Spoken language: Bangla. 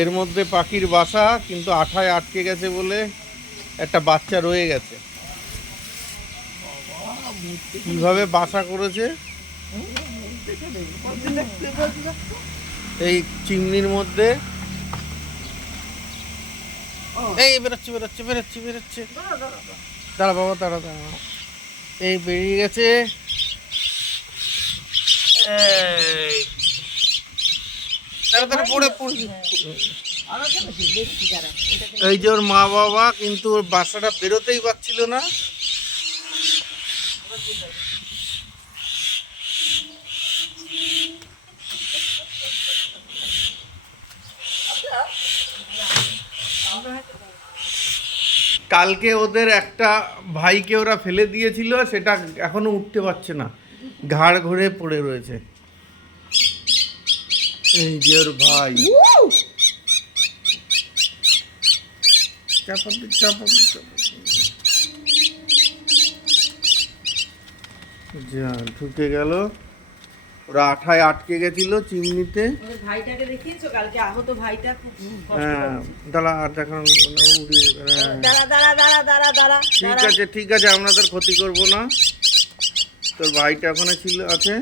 এর মধ্যে পাখির বাসা, কিন্তু আঠায় আটকে গেছে বলে একটা বাচ্চা রয়ে গেছে। কীভাবে বাসা করেছে? এই চিমনির মধ্যে। এই বেরোচ্ছে বেরোচ্ছে বেরোচ্ছে বেরোচ্ছে। দাঁড়া বাবা, দাঁড়া দাঁড়া। এই বেরিয়ে গেছে। এই পড়ে এই যে ওর মা বাবা কিন্তু ওর বাসাটা বেরোতেই পারছিল না। কালকে ওদের একটা ভাইকে ওরা ফেলে দিয়েছিল সেটা এখনও উঠতে পারছে না। ঘাড় ঘুরে পড়ে রয়েছে। এই যে ওর ভাই চাপাতে চাপাতে চাপাতে যা ঢুকে গেল। ওরা আঠায় আটকে গেছিল চিমনিতে। ভাইটাকে দেখিয়েছো? কালকে আহত ভাইটা খুব হ্যাঁ পাচ্ছে। দাঁড়া আর দেখানো উড়িয়ে হ্যাঁ। দাঁড়া দাঁড়া দাঁড়া দাঁড়া দাঁড়া। ঠিক আছে ঠিক আছে আমরা তোর ক্ষতি করব না। তোর ভাইটা ওখানে ছিল আছে।